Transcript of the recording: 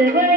Seven.